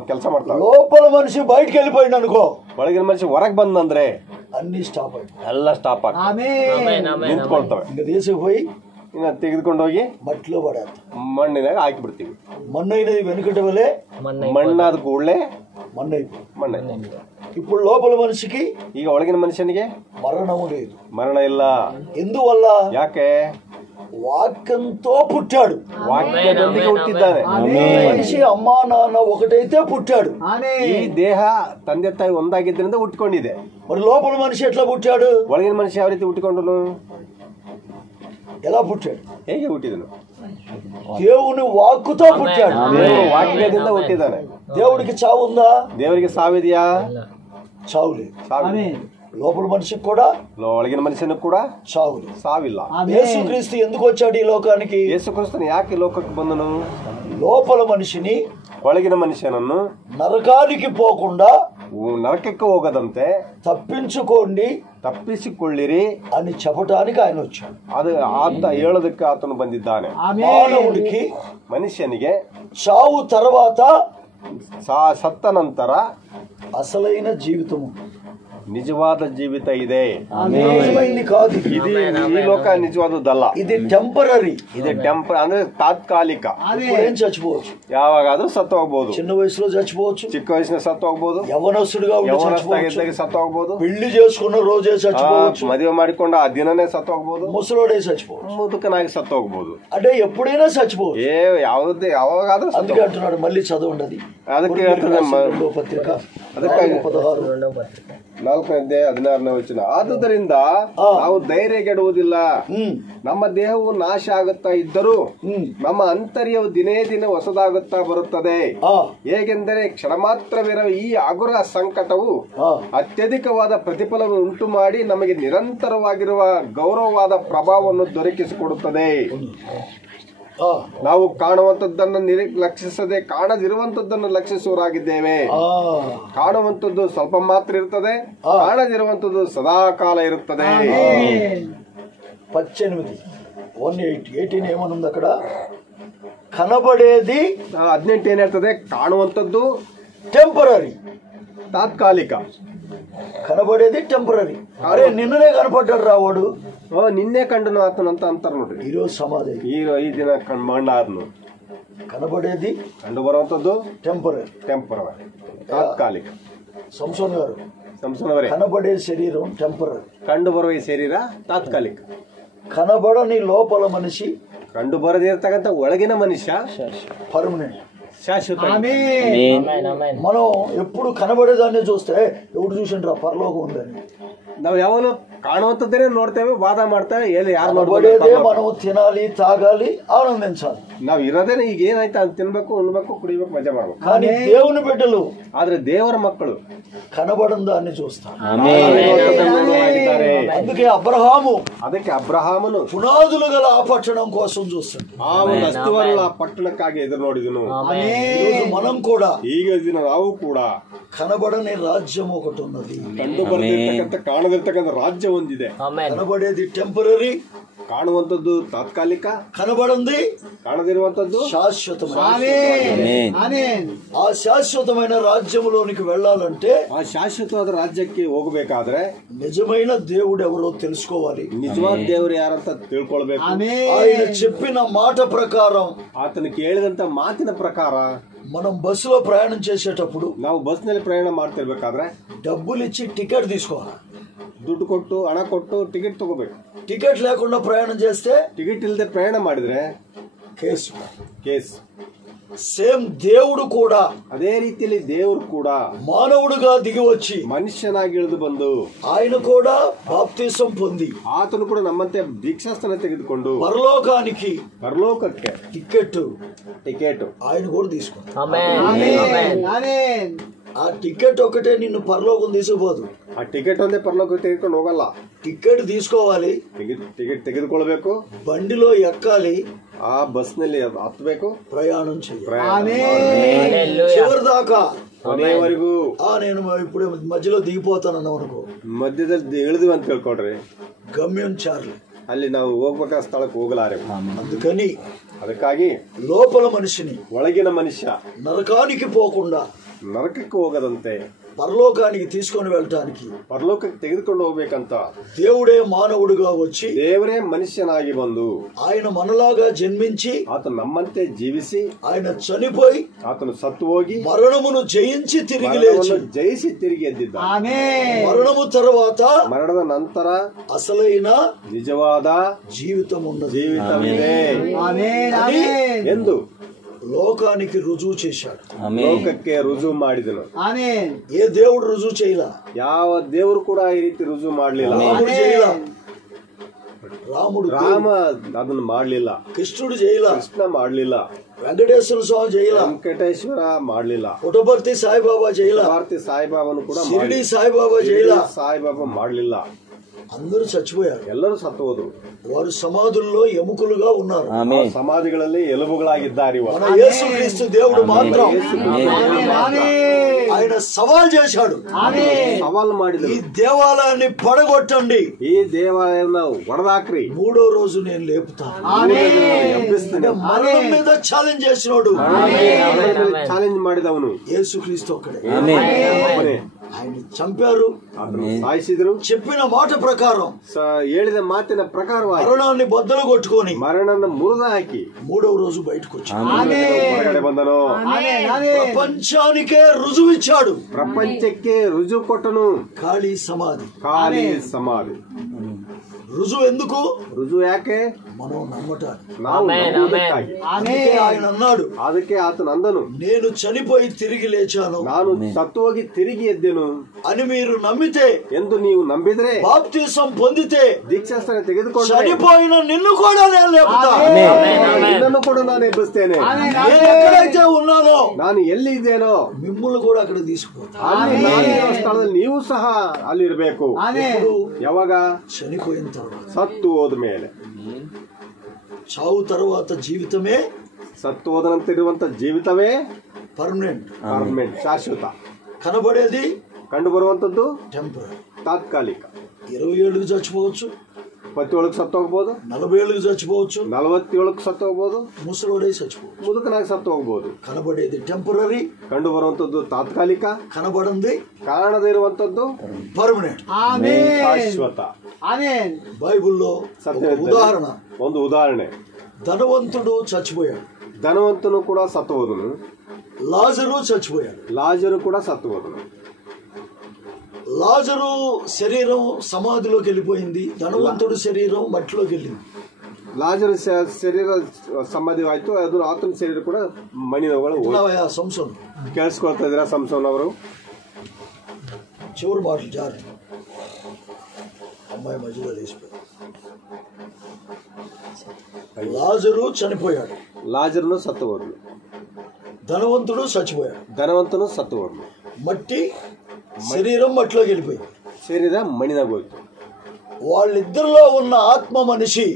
ಕೆಲಸ ಮಾಡ್ತವೆ. లోపల మనిషి బయటికి వెళ్ళిపోయింది అనుకో, ಒಳಗಿನ ಮನುಷ್ಯ ಹೊರಗೆ ಬಂದಂದ್ರೆ అన్ని స్టాప్ అయ్యి ಎಲ್ಲ ಸ್ಟಾಪ್ ಆಗಿ ನಿಂತ್ಕೊಳ್ತವೆ. ఇంకా తీసుకుపోయి ಇನ್ನ ತೆಗೆದುಕೊಂಡು ಹೋಗಿ మట్టిలో పడేస్తాం, ಮಣ್ಣಿನಾಗ ಹಾಕಿ ಬಿಡ್ತೀವಿ. మన్నైనది వెనుకటి వలే ಮಣ್ಣಾದ ಕೂಡಲೇ మన్నైపోయి. ಮಣ್ಣಾಯ್ತು. ఇప్పుడు లోపల మనిషికి ಈಗ ಒಳಗಿನ ಮನುಷ್ಯನಿಗೆ మరణము లేదు. ಮರಣ ಇಲ್ಲ. ఎందువల్ల? ಯಾಕೆ? వాక్యంతో పుట్టాడు, ವಾಕ್ಯದೊಂದಿಗೆ ಹುಟ್ಟಿದ್ದಾನೆ. మనిషి అమ్మా నాన్న ఒకటైతే పుట్టాడు, ಈ ದೇಹ ತಂದೆ ತಾಯಿ ಒಂದಾಗಿದ್ದರಿಂದ ಹುಟ್ಕೊಂಡಿದೆ. మరి లోపల మనిషి ఎట్లా పుట్టాడు? ಒಳಗಿನ ಮನುಷ್ಯ ಯಾವ ರೀತಿ ಹುಟ್ಟಿಕೊಂಡನು? ఎలా పుట్టాడు? ಹೇಗೆ ಹುಟ್ಟಿದನು? దేవుని వాక్కుతో పుట్టాడు, ವಾಕ್ಯದಿಂದ ಹುಟ್ಟಿದ್ದಾನೆ. దేవుడికి చావు ఉందా? ದೇವರಿಗೆ ಸಾವಿದೆಯಾ? చావు లేదు. లోపల మనిషికి కూడా ಒಳಗಿನ ಮನುಷ್ಯನಿಗೆ ಕೂಡ ಸಾವಿಲ್ಲ. యేసుక్రీస్తు ఎందుకు వచ్చాడు ఈ లోకానికి? ಯೇಸುಕ್ರಿಸ್ತನು ಯಾಕೆ ಲೋಕಕ್ಕೆ ಬಂದನು? లోపల మనిషిని ಒಳಗಿನ ಮನುಷ್ಯನನ್ನು నరకానికి పోకుండా ನರಕಕ್ಕೆ ಹೋಗದಂತೆ ತಪ್ಪಿಸಿಕೊಳ್ಳಿರಿ అని చెప్పడానికి ఆయన వచ్చాడు. ಅದು ಆತ ಹೇಳೋದಕ್ಕೆ ಆತನು ಬಂದಿದ್ದಾನೆ. ಮಾನవుడికి ಮನುಷ್ಯನಿಗೆ చావు తర్వాత ಸತ್ತ ನಂತರ అసలైన జీవితము, ನಿಜವಾದ ಜೀವಿತ ಇದೆ. నిజమైంది కాదు ఇది. ఈ లోಕ నిಜವಾದದ್ದಲ್ಲ. ఇది టెంపరరీ. ఇది ಅಂದ್ರೆ ತಾತ್ಕಾಲಿಕ. ఏం చచ్చిపోవచ్చు, ಯಾವಾಗಾದ್ರೂ ಸತ್ತು ಹೋಗ್ಬೋದು. చిన్న వయసులో చచ్చిపోవచ్చు, ಚಿಕ್ಕ ವಯಸ್ಸಿನ ಸತ್ತು ಹೋಗ್ಬೋದು, యవనస్తుడిగా ಸತ್ತು ಹೋಗ್ಬೋದು, పెళ్లి చేసుకున్న రోజే చచ్చిపోవచ్చు, ಮದುವೆ ಮಾಡಿಕೊಂಡ ಆ ದಿನನೇ ಸತ್ತು ಹೋಗ್ಬೋದು, ముసలోడే చచ్చిపోవచ్చు, ಮುದುಕನಾಗಿ ಸತ್ತು ಹೋಗ್ಬೋದು. అంటే ఎప్పుడైనా చచ్చిపోవచ్చు. ಯಾವಾಗಾದ್ರೂ అందుకే అంటున్నాడు, మళ్ళీ చదవండి. అది ಅದಕ್ಕೆ పత్రిక ಅದಕ್ಕಾಗಿ 4ನೇ 16ನೇ ವಚನ. ಆದುದರಿಂದ ನಾವು ಧೈರ್ಯಗೆಡುವುದಿಲ್ಲ. ನಮ್ಮ ದೇಹವು ನಾಶ ಆಗುತ್ತಾ ಇದ್ದರೂ ನಮ್ಮ ಅಂತರ್ಯವು ದಿನೇ ದಿನ ಹೊಸದಾಗುತ್ತಾ ಬರುತ್ತದೆ. ಹೇಗೆಂದರೆ ಕ್ಷಣ ಮಾತ್ರವಿರುವ ಈ ಹಗುರ ಸಂಕಟವು ಅತ್ಯಧಿಕವಾದ ಪ್ರತಿಫಲವನ್ನು ಉಂಟು ಮಾಡಿ ನಮಗೆ ನಿರಂತರವಾಗಿರುವ ಗೌರವವಾದ ಪ್ರಭಾವವನ್ನು ದೊರಕಿಸಿಕೊಡುತ್ತದೆ. ನಾವು ಕಾಣುವಂತದ್ದನ್ನು ಲಕ್ಷಿಸದೆ ಕಾಣದಿರುವಂತದ್ದನ್ನು ಲಕ್ಷಿಸುವರಾಗಿದ್ದೇವೆ. ಕಾಣುವಂತದ್ದು ಸ್ವಲ್ಪ ಮಾತ್ರ ಇರುತ್ತದೆ, ಕಾಣದಿರುವಂತದ್ದು ಸದಾಕಾಲ ಇರುತ್ತದೆ. 18 ఏమనుంది అక్కడ? కనబడేది 18 ಏನ್ ಹೇಳ್ತದೆ? ಕಾಣುವಂತದ್ದು టెంపరరీ, ತಾತ್ಕಾಲಿಕ. కనబడేది టెంపరరీ. అరే నిన్ననే కనపడ్డాడు రావాడు, నిన్నే కండును ఆతను ಅಂತ ಅಂತಾರ ನೋಡ್ರಿ. ఈరోజు సమాధి, ఈ ದಿನ ಮಣ್ಣಾದ್ನು. కనబడేది ಕಂಡು ಬರುವಂತದ್ದು టెంపరరీ, ತಾತ್ಕಾಲಿಕ. సంసోన్ గారు, ಸಂಸೋನವರೇ, కనబడే శరీరం టెంపరరీ, ಕಂಡು ಬರುವ ಈ ಶರೀರ ತಾತ್ಕಾಲಿಕ. కనబడని లోపల మనిషి, ಕಂಡು ಬರದಿರ್ತಕ್ಕಂಥ ಒಳಗಿನ ಮನುಷ್ಯ పర్మనెంట్, శాశ్వత. మనం ఎప్పుడు కనబడేదాన్ని చూస్తే ఎవడు చూసిండ్రా పరలోకం ఉందని, ನಾವು ಯಾವಾಗಲೂ ಕಾಣುವಂತದ್ದೇನೆ ನೋಡ್ತೇವೆ, ವಾದ ಮಾಡ್ತೇವೆ. ಯಾರು ನೋಡಬಡೇದೇ మనం తినాలి, తాగాలి, ఆనందించాలి. ನಾವು ಇರೋದೇನೆ ಈಗ ಏನಾಯ್ತು ಅಂತ ತಿನ್ಬೇಕು, ಉಣ್ಬೇಕು, ಕುಡಿಬೇಕು, ಮಜಾ ಮಾಡ್ಬೇಕು. కానీ దేవుని బిడ్డలు, ಆದ್ರೆ ದೇವರ ಮಕ್ಕಳು కనబడని దాన్ని చూస్తారు. అందుకే ಅದಕ್ಕೆ ಅಬ್ರಹಾಮನು పునాదులు గల ఆ పట్టణం కోసం చూస్తాడు. ಆ ಒಂದು ಅಸ್ತಿವಾರಗಳ ಆ ಪಟ್ಟಣಕ್ಕಾಗಿ ಎದುರು ನೋಡಿದನು. మనం కూడా ಈಗ ದಿನ ನಾವು ಕೂಡ కనబడని రాజ్యం ఒకటి ఉన్నది. ಕಂಡು ಬರ್ತಿರ್ತಕ್ಕಂಥ ಕಾಣದಿರ್ತಕ್ಕಂಥ ರಾಜ್ಯ ಒಂದಿದೆ. కనబడేది టెంపరరీ, ಕಾಣುವಂತದ್ದು ತಾತ್ಕಾಲಿಕ, కనబడంది ಕಾಣದಿರುವಂತದ್ದು శాశ్వతమైన. ఆ శాశ్వతమైన రాజ్యంలోనికి వెళ్ళాలంటే, ಆ ಶಾಶ್ವತವಾದ ರಾಜ್ಯಕ್ಕೆ ಹೋಗಬೇಕಾದ್ರೆ నిజమైన దేవుడు ఎవరో తెలుసుకోవాలి. ನಿಜವಾದ ದೇವರು ಯಾರಂತ ತಿಳ್ಕೊಳ್ಬೇಕು. ఆయన చెప్పిన మాట ప్రకారం, ಆತನು ಕೇಳಿದಂತ ಮಾತಿನ ಪ್ರಕಾರ మనం బస్సులో ప్రయాణం చేసేటప్పుడు, ನಾವು ಬಸ್ ನಲ್ಲಿ ಪ್ರಯಾಣ ಮಾಡ್ತಿರ್ಬೇಕಾದ್ರೆ డబ్బులు ఇచ్చి టికెట్ తీసుకోవాలి. ದುಡ್ಡು ಕೊಟ್ಟು, ಹಣ ಕೊಟ್ಟು ಟಿಕೆಟ್ ತಗೋಬೇಕು. టికెట్ లేకుండా ప్రయాణం చేస్తే, ಟಿಕೆಟ್ ಇಲ್ಲದೆ ಪ್ರಯಾಣ ಮಾಡಿದ್ರೆ ಕೇಸ್. సేమ్ దేవుడు కూడా ಅದೇ ರೀತಿಯಲ್ಲಿ ದೇವರು ಕೂಡ మానవుడుగా దిగి వచ్చి ಮನುಷ್ಯನಾಗಿ ಇಳಿದು ಬಂದು ఆయన కూడా బాప్తిసం పొంది, ಆತನು ಕೂಡ ನಮ್ಮಂತೆ ದೀಕ್ಷಾಸ್ಥಾನ ತೆಗೆದುಕೊಂಡು ಪರಲೋಕಕ್ಕೆ ಟಿಕೆಟ್ ఆయన కూడా తీసుకుంటాడు. ఆ టికెట్ ఒకటే నిన్ను పరలోకం తీసుకుపోదు. ಆ ಟಿಕೆಟ್ ಒಂದೇ ಪರಲೋಕ ತೆಗೆದುಕೊಂಡು ಹೋಗಲ್ಲ. టికెట్ తీసుకోవాలి, ಟಿಕೆಟ್ ತೆಗೆದುಕೊಳ್ಬೇಕು, బండిలో ఎక్కాలి, ఆ బస్ ನಲ್ಲಿ ಹತ್ತಬೇಕು, ప్రయాణం చేయాలి చివరి దాకా, ಕೊನೆಯವರೆಗೂ. నేను ఇప్పుడు మధ్యలో దిగిపోతానన్నావు అనుకో, ಮಧ್ಯದಲ್ಲಿ ಇಳಿದ್ವಿ ಅಂತ ತಿಳ್ಕೊಡ್ರಿ, గమ్యం చార్ಲಿ, ಅಲ್ಲಿ ನಾವು ಹೋಗ್ಬೇಕಾದ ಸ್ಥಳಕ್ಕೆ ಹೋಗಲಾರೆ. అందుకని ಅದಕ್ಕಾಗಿ లోపల మనిషిని, ಒಳಗಿನ ಮನುಷ್ಯ నరకానికి పోకుండా ನರಕಕ್ಕೆ ಹೋಗದಂತೆ పరలోకానికి తీసుకొని వెళ్ళటానికి, ಪರಲೋಕಕ್ಕೆ ತೆಗೆದುಕೊಂಡು ಹೋಗ್ಬೇಕಂತ దేవుడే మానవుడుగా వచ్చి, ದೇವರೇ ಮನುಷ್ಯನಾಗಿ ಬಂದು, ఆయన మనలాగా జన్మించి, ಆತನು ನಮ್ಮಂತೆ ಜೀವಿಸಿ, ఆయన చనిపోయి, ಆತನು ಸತ್ತು ಹೋಗಿ మరణమును జయించి తిరిగి లేచి, ಜಯಿಸಿ ತಿರುಗಿ ಎದ್ದಿದ್ದ. మరణము తర్వాత, ಮರಣದ ನಂತರ అసలైన ನಿಜವಾದ జీవితమున్నది, ಜೀವಿತವಿದೆ ಎಂದು లోకానికి రుజువు చేశాడు. ಲೋಕಕ್ಕೆ ರುಜುವು ಮಾಡಿದನು. ఏ దేవుడు రుజువు చేయలా, ಯಾವ ದೇವರು ಕೂಡ ಈ ರೀತಿ ರುಜುವು ಮಾಡಲಿಲ್ಲ. ರಾಮ ಅದನ್ನು ಮಾಡ್ಲಿಲ್ಲ, ಕೃಷ್ಣುడు చేయలా, ಕೃಷ್ಣ ಮಾಡ್ಲಿಲ್ಲ, వెంకటేశ్వర స్వామి చేయలా, ವೆಂಕಟೇಶ್ವರ ಮಾಡ್ಲಿಲ್ಲ, పుట్టపర్తి సాయిబాబా చేయలా, ಭಾರತಿ ಸಾಯಿಬಾಬಾನು ಕೂಡ షిరిడి సాయిబాబా చేయలా, ಸಾಯಿಬಾಬಾ ಮಾಡ್ಲಿಲ್ಲ. అందరూ చచ్చిపోయారు, ಎಲ್ಲರೂ ಸತ್ತು ಹೋದ್ರು. వారు సమాధుల్లో ఎముకలుగా ఉన్నారు, సమాధిಗಳಲ್ಲಿ ఎలుబుಗಳಾಗಿದ್ದಾರೆ. మన యేసుక్రీస్తు దేవుడు మాత్రం ఆయన సవాల్ చేశాడు, సవాల్ ಮಾಡಿದ್ರು, ఈ దేవాలయాన్ని పడగొట్టండి, ఈ దేవాలయాన్ని వడదాక్రి, 3వ రోజు నేను లేపుతాను. మరణం మీద ఛాలెంజ్ చేసినోడు, ఛాలెంజ్ ಮಾಡಿದವನು యేసుక్రీస్తు ఒక్కడే. ఆయన చంపారు, సాయిಸಿದ್ರು, చెప్పిన మాట ప్రకారం, ಹೇಳಿದ ಮಾತಿನ ಪ್ರಕಾರವಾಗಿ మరణాన్ని బద్దలు కొట్టుకొని మరణాన్ని మురిద ಹಾಕಿ 3వ రోజు బయటకు వచ్చాడు. ಹೊರಗಡೆ ಬಂದನು. ప్రపంచానికే రుజువు ఇచ్చాడు, ప్రపంచಕ್ಕೆ రుజువు ಕೊಟ್ಟನು. ఖాళీ సమాధి. ఖాళీ సమాధి. రుజువు ఎందుకు? రుజువు ಯಾಕೆ? మనం నమ్మటానికి. ನಾವು ನಂಬುವುದಕ್ಕಾಗಿ. అందుకే ఆయన అన్నాడు, ಅದಕ್ಕೆ ಆತನು ಅಂದನು, నేను చనిపోయి తిరిగి లేచాను, ನಾನು ಸತ್ತು ಹೋಗಿ ತಿರುಗಿ ಎದ್ದೆನು అని మీరు నమ్మితే, ಎಂದು ನೀವು ನಂಬಿದ್ರೆ, బాప్తిసం పొందితే, ದೀಕ್ಷಾಸ್ತ್ರ ತೆಗೆದುಕೊಂಡ್ರೆ, చనిపోయిన నిన్ను కూడా నేను లేపుతా. ನಿನ್ನನ್ನು ಕೂಡ ನಾನು ಎಬ್ಬಿಸ್ತೇನೆ. నేను ఎక్కడైతే ఉన్నానో, ನಾನು ಎಲ್ಲಿ ಇದ್ದೇನೋ మిమ్మల్ని కూడా అక్కడ తీసుకుపోతా. ಅಲ್ಲಿ ನಾನಿರುವ ಸ್ಥಳದಲ್ಲಿ ನೀವು ಸಹ ಅಲ್ಲಿ ಇರಬೇಕು. ಯಾವಾಗ? చనిపోయిన తర్వాత. ಸತ್ತು ಹೋದ ಮೇಲೆ. చావు తర్వాత జీవితమే, ಸತ್ತು ಹೋದ ನಂತರ ಇರುವಂತ ಜೀವಿತವೇ పర్మనెంట్, ಶಾಶ್ವತ. కనబడేది ಕಂಡು ಬರುವಂತದ್ದು టెంపరీ, ತಾತ್ಕಾಲಿಕ. 20 ఏళ్ళకి చచ్చిపోవచ్చు, 27ಕ್ಕೆ ಸತ್ತು ಹೋಗ್ಬೋದು, 40 ఏళ్ళకి చచ్చిపోవచ్చు, 47ಕ್ಕೆ ಸತ್ತು ಹೋಗ್ಬೋದು, ముసలోడే చచ్చిపోవచ్చు. ಮುದುಕನಾಗಿ ಸತ್ತು ಹೋಗ್ಬೋದು. కనబడేది టెంపరీ, ಕಂಡು ಬರುವಂತದ್ದು ತಾತ್ಕಾಲಿಕ, కనబడంది ಕಾಣದೇ ಇರುವಂತದ್ದು పర్మనెంట్, ಶಾಶ್ವತ. బైబుల్లో ఉదాహరణ, ಒಂದು ಉದಾಹರಣೆ. ధనవంతుడు చచ్చిపోయాడు, ಧನವಂತನು ಕೂಡ ಸತ್ತು ಹೋದನು, లాజరు చచ్చిపోయాడు. ಲಾಜರು ಕೂಡ ಸತ್ತು ಹೋದನು. లాజరు శరీరం సమాధిలోకి వెళ్ళిపోయింది, ధనవంతుడు శరీరం మట్టిలోకి వెళ్ళింది. ಲಾಜರು ಶರೀರ ಸಮಾಧಿವಾಯ್ತು, ಅದು ಆತನ ಶರೀರ ಕೂಡ ಮಣ್ಣಿನವುಗಳು. సంసోను ಕೇಳಿಸ್ಕೊಳ್ತಾ ಇದ್ದೀರಾ? ಸಂಸೋನ್ ಅವರು చివరి మాటలు జాగ్రత్త, అమ్మాయి మధ్యలో లేచిపోయాడు. లాజరు చనిపోయాడు, ಲಾಜರ್ನು ಸತ್ತು ಹೋದ್ನು, ధనవంతుడు చచ్చిపోయాడు, ಧನವಂತನು ಸತ್ತು ಹೋದ್ನು. మట్టి శరీరం మట్టిలోకి వెళ్ళిపోయింది. ಶರೀರ ಮಣ್ಣಿನಾಗ ಹೋಯ್ತು. వాళ్ళిద్దరిలో ఉన్న ఆత్మ మనిషి,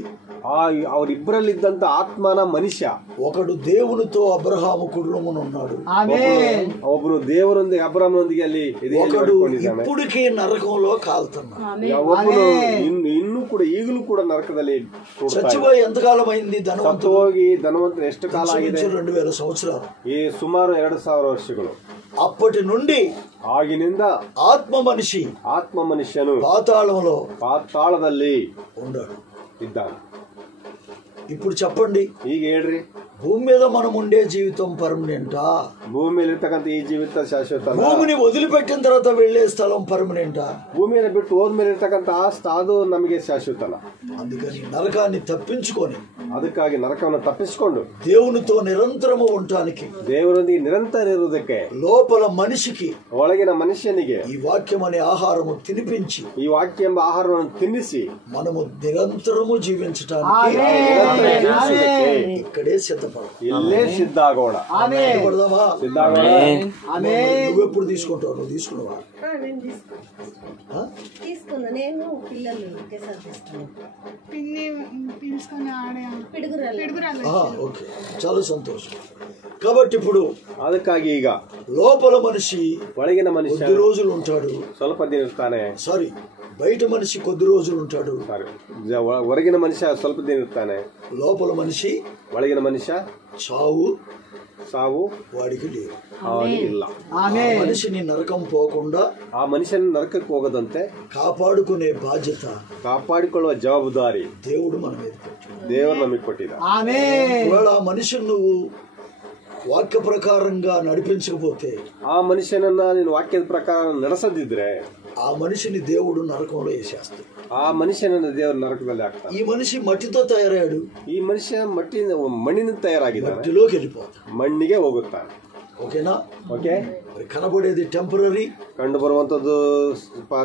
ಅವರಿಬ್ಬರಲ್ಲಿದ್ದಂತ ಆತ್ಮನ ಮನುಷ್ಯ, ఒకడు దేవునితో అబ్రహాము కుటుంబం ఉన్నాడు, ಒಬ್ಬನು ದೇವರೊಂದಿಗೆ ಅಬ್ರಹಾಮನೊಂದಿಗೆ ಅಲ್ಲಿ ఒకడు ఇప్పటికీ నరకంలో కాలుతున్నాడు. ಒಬ್ಬನು ಇನ್ನೂ ಕೂಡ ಈಗಲೂ ಕೂಡ ನರಕದಲ್ಲಿ చచ్చిపోయి ఎంతకాలం అయింది? ಸತ್ತು ಹೋಗಿ ಧನವಂತರು ಎಷ್ಟು ಕಾಲ ಆಗಿದೆ? 2000 సంవత్సరాలు, ಈ ಸುಮಾರು 2000 ವರ್ಷಗಳು. అప్పటి నుండి ಆಗಿನಿಂದ ఆత్మ మనుష్యను ಪಾತಾಳದಲ್ಲಿ ఉన్నాడు, ಇದ್ದಾನೆ. ఇప్పుడు చెప్పండి, ಈಗ ಹೇಳ್ರಿ, భూమి మీద మనం ఉండే జీవితం పర్మనెంటా? ಭೂಮಿ ಮೇಲೆ ಇರ್ತಕ್ಕಂಥ ಈ ಜೀವಿತ ಶಾಶ್ವತ. భూమిని వదిలిపెట్టిన తర్వాత వెళ్లే స్థలం పర్మనెంటా? ಭೂಮಿಯನ್ನು ಬಿಟ್ಟು ಹೋದ್ಮೇಲೆ ಇರ್ತಕ್ಕಂಥ ಅದು ನಮಗೆ ಶಾಶ್ವತನ. అందుకని నరకాన్ని తప్పించుకొని, ಅದಕ್ಕಾಗಿ ನರಕವನ್ನು ತಪ್ಪಿಸಿಕೊಂಡು దేవునితో నిరంతరము ఉండటానికి, ದೇವರೊಂದಿಗೆ ನಿರಂತರ ಇರುವುದಕ್ಕೆ, లోపల మనిషికి ಒಳಗಿನ ಮನುಷ್ಯನಿಗೆ ఈ వాక్యం అనే ఆహారము తినిపించి, ಈ ವಾಕ್ಯ ಎಂಬ ಆಹಾರವನ್ನು ತಿನ್ನಿಸಿ మనము నిరంతరము జీవించటానికి ఇక్కడే సిద్ధపడ, ఇల్లే సిద్ధాగోడ. నువ్వెప్పుడు తీసుకుంటావు? నువ్వు తీసుకున్నావా? తీసుకున్నా, నేను పిల్లలు ఓకే, చాలా సంతోషం. కాబట్టి ఇప్పుడు ಅದಕ್ಕಾಗಿ ಈಗ లోపల మనిషి ಒಳಗಿನ ಮನುಷ್ಯ కొద్ది రోజులు ఉంటాడు, ಸ್ವಲ್ಪ ದಿನ ಇರ್ತಾನೆ. సారీ, బయట మనిషి కొద్ది రోజులు ఉంటాడు, ಹೊರಗಿನ ಮನುಷ್ಯ ಸ್ವಲ್ಪ ದಿನ ಇರ್ತಾನೆ. లోపల మనిషి, ಒಳಗಿನ ಮನುಷ್ಯ సావు వాడికి లేదు, ಇಲ್ಲ. మనిషిని నరకం పోకుండా, ಆ ಮನುಷ್ಯನ ನರಕಕ್ಕೆ ಹೋಗದಂತೆ కాపాడుకునే బాధ్యత, ಕಾಪಾಡಿಕೊಳ್ಳುವ ಜವಾಬ್ದಾರಿ దేవుడు మన మీద పెట్టాడు, ದೇವರು ನಮಗೆ ಕೊಟ್ಟಿದ್ದ. ఒకవేళ ఆ మనిషిని నువ్వు వాక్య ప్రకారంగా నడిపించకపోతే, ಆ ಮನುಷ್ಯನನ್ನ ನೀನು ವಾಕ್ಯದ ಪ್ರಕಾರ ನಡೆಸದಿದ್ರೆ, ఆ మనిషిని దేవుడు నరకంలో వేసేస్తాడు. ಆ ಮನುಷ್ಯನನ್ನ ದೇವರು ನರಕದಲ್ಲಿ ಹಾಕ್ತಾನೆ. ఈ మనిషి మట్టితో తయారయ్యాడు, ಈ ಮನುಷ್ಯ ಮಣ್ಣಿನ ತಯಾರಾಗಿದ್ದಾನೆ, మట్టిలోకి వెళ్ళిపోతాడు, ಮಣ್ಣಿಗೆ ಹೋಗುತ್ತಾನೆ. ఓకేనా? ಓಕೆ. కనబడేది టెంపరీ, ಕಂಡು ಬರುವಂತದ್ದು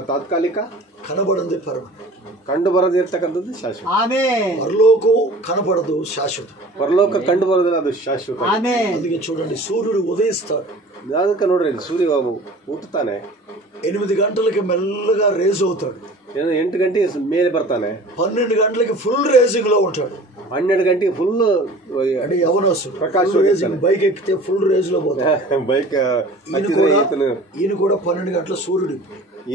ತಾತ್ಕಾಲಿಕ, కనబడింది పరమ, ಕಂಡು ಬರದಿರ್ತಕ್ಕಂಥದ್ದು ಶಾಶ್ವತ. పరలోకం కనపడదు, శాశ్వతం. ಪರಲೋಕ ಕಂಡು ಬರೋದಿಲ್ಲ, ಅದು ಶಾಶ್ವತ. అందుకే చూడండి, సూర్యుడు ఉదయిస్తాడు. ಅದಕ್ಕೆ ನೋಡ್ರಿ, ಸೂರ್ಯ ಹುಟ್ಟುತ್ತಾನೆ, 8 గంటలకి మెల్లగా రేజ్ అవుతాడు, 8 ಗಂಟೆಗೆ ಮೇಲೆ ಬರ್ತಾನೆ, 12 గంటలకి ఫుల్ రేసింగ్ లో ఉంటాడు, 12 గంటೆಗೆ ಫುಲ್ అంటే యవనస్తుడు ప్రకాశ్ రేసింగ్, బైక్ ఎక్కితే ఫుల్ రేజ్ లో పోతాడు. బైక్ ఈయన కూడా 12 గంటల సూర్యుడు,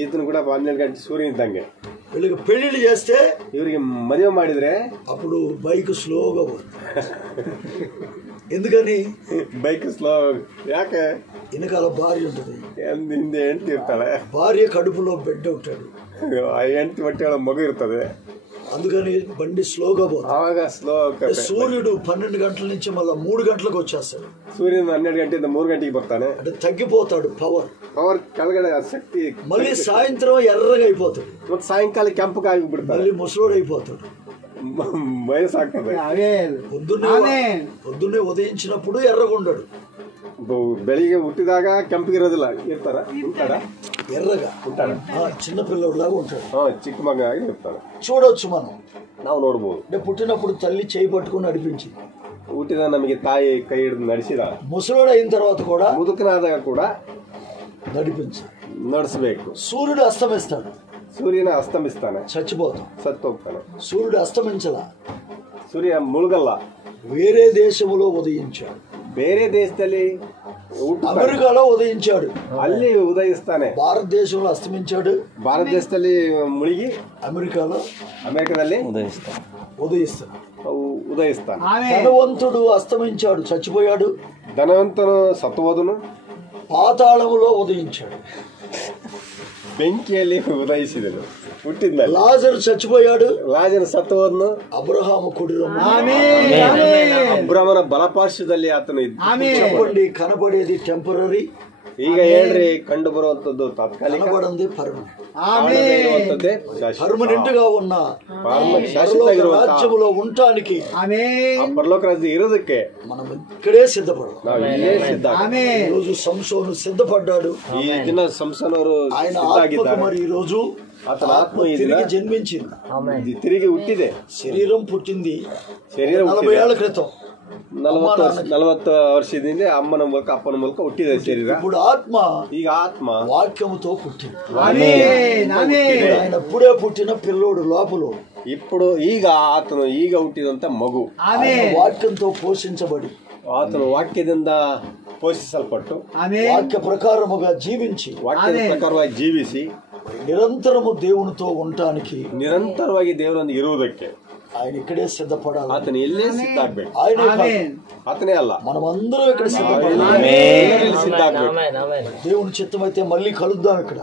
ఈతను కూడా 12 గంటೆ సూర్యుని ఇద్దంಗೆ. వీళ్ళకి పెళ్లిళ్ళు చేస్తే, ಇವರಿಗೆ ಮದುವೆ ಮಾಡಿದ್ರೆ అప్పుడు బైక్ స్లోగా పోతుంది. ఎందుకని? Bike slow. ಯಾಕೆ? వెనకాల భార్య ఉంటుంది, ಹಿಂದೆ ಹೆಂಡತಿ ಇರ್ತಾಳೆ, భార్య కడుపులో బిడ్డ ఉంటాడు, ಆ ಹೆಂಡತಿ ಹೊಟ್ಟೆಯೊಳಗೆ ಮಗು ಇರ್ತದೆ, అందుకని బండి స్లోగా పోతుంది. ಆವಾಗ ಸ್ಲೋ. సూర్యుడు 12 గంటల నుంచి మళ్ళీ 3 గంటలకు వచ్చేస్తాడు. సూర్యుడు 12 గంಟೆಯಿಂದ 3 గంటೆಗೆ ಬರ್ತಾನೆ, అంటే తగ్గిపోతాడు పవర్. ಕೆಳಗಡೆ ಶಕ್ತಿ. మళ్ళీ సాయంత్రం ఎర్రగా అయిపోతాడు, ಮತ್ತೆ ಸಾಯಂಕಾಲ ಕೆಂಪಗೆ ಆಗಿಬಿಡ್ತಾನೆ, మళ్ళీ ముసలోడు అయిపోతాడు, వయసాಗ್ತದೆ. పొద్దున్నే ఉదయించినప్పుడు ఎర్రగా ఉండడు, ಬೆಳಿಗ್ಗೆ ಹುಟ್ಟಿದಾಗ ಕೆಂಪಗಿರೋದಿಲ್ಲ, ಇರ್ತಾರ ఎర్రగా ఉంటాడు, చిన్న పిల్లడిలాగా ఉంటాడు, ಚಿಕ್ಕ ಮಗ ಆಗಿ ಇರ್ತಾನೆ. చూడొచ్చు మనం, ನಾವು ನೋಡ್ಬೋದು. అంటే పుట్టినప్పుడు తల్లి చేయి పట్టుకుని నడిపించింది, ಹುಟ್ಟಿದ ನಮಗೆ ತಾಯಿ ಕೈ ಹಿಡಿದು ನಡೆಸಿದ, ముసలోడు అయిన తర్వాత కూడా ಮುದುಕನಾದಾಗ ಕೂಡ నడిపించి ನಡೆಸಬೇಕು. సూర్యుడు అస్తమిస్తాడు, ಸೂರ್ಯನ ಅಸ್ತಮಿಸ್ತಾನೆ, చచ్చిపోతాం. ಸತ್ತು ಹೋಗ್ತಾನೆ. సూర్యుడు అస్తమించలా, ಸೂರ್ಯ ಮುಳುಗಲ್ಲ, వేరే దేశములో ఉదయించాడు, ಬೇರೆ ದೇಶದಲ್ಲಿ అమెరికాలో ఉదయించాడు, ಅಲ್ಲಿ ಉದಯಿಸ್ತಾನೆ. భారతదేశంలో అస్తమించాడు, ಭಾರತ ದೇಶದಲ್ಲಿ ಮುಳುಗಿ ಅಮೆರಿಕದಲ್ಲಿ ఉదయిస్తాడు. ధనవంతుడు అస్తమించాడు, చచ్చిపోయాడు, ಧನವಂತನು ಸತ್ತು ಹೋದನು, పాతాళములో ఉదయించాడు, ಬೆಂಕಿಯಲ್ಲಿ ಉದಯಿಸಿದನು, ಹುಟ್ಟಿದ್ಮೇಲೆ. లాజరు చచ్చిపోయాడు, ಲಾಜರ್ ಸತ್ತು ಹೋದನು, అబ్రహాము కుడిరము. ಅಬ್ರಹ್ಮನ ಬಲಪಾರ್ಶ್ವದಲ್ಲಿ ಆತನು ಇದ್ದ. చెప్పండి, కనబడేది టెంపరరీ, ಈಗ ಹೇಳ್ರಿ, ಕಂಡು ಬರುವಂತದ್ದು ತಾತ್ಕಾಲಿಕ, కనబడింది పర్మనెంట్. ಪರ್ಮನೆಂಟ್ గా ఉన్న రాజ్యములో ఉండటానికి, పరలోక రాజ్యం ఇರೋದಕ್ಕೆ మనం ఇక్కడే సిద్ధపడాలి. ನಾವು ಇಲ್ಲೇ ಸಿದ್ಧ. ఈ రోజు సంసోను సిద్ధపడ్డాడు, ఈ దిన సంసోనವರು ఆయన ఆత్మకు మరి ఈ రోజు అతని ఆత్మ తిరిగి జన్మించింది, తిరిగి ಹುಟ್ಟಿದೆ, శరీరం పుట్టింది. ಶರೀರ 40 ఏళ్ల క్రితం 40 ವರ್ಷದಿಂದ ಅಮ್ಮನ ಮೂಲಕ ಅಪ್ಪನ ಮೂಲಕ ಹುಟ್ಟಿದೆ ಶರೀರ. ఇప్పుడు ఆత్మ, ಈಗ ಆತ್ಮ వాక్యముతో పుట్టింది. ఆయన అప్పుడే పుట్టిన పిల్లోడు లోపల, ఇప్పుడు ಈಗ ಆತನು ಈಗ ಹುಟ್ಟಿದಂತ ಮಗು వాక్యంతో పోషించబడి, ಆತನು ವಾಕ್ಯದಿಂದ ಪೋಷಿಸಲ್ಪಟ್ಟು, వాక్య ప్రకారముగా జీవించి, ವಾಕ್ಯದ ಪ್ರಕಾರವಾಗಿ ಜೀವಿಸಿ, నిరంతరము దేవునితో ఉండటానికి, ನಿರಂತರವಾಗಿ ದೇವರೊಂದಿಗೆ ಇರುವುದಕ್ಕೆ ఆయన ఇక్కడే సిద్ధపడాలి. ಆತನು ಎಲ್ಲೇ ಸಿದ್ಧ ಆಗ್ಬೇಕು, ಆತನೇ ಅಲ್ಲ, మనమందరం ఇక్కడ సిద్ధపడాలి. దేవుని చిత్తమైతే మళ్ళీ కలుద్దాం ఇక్కడ,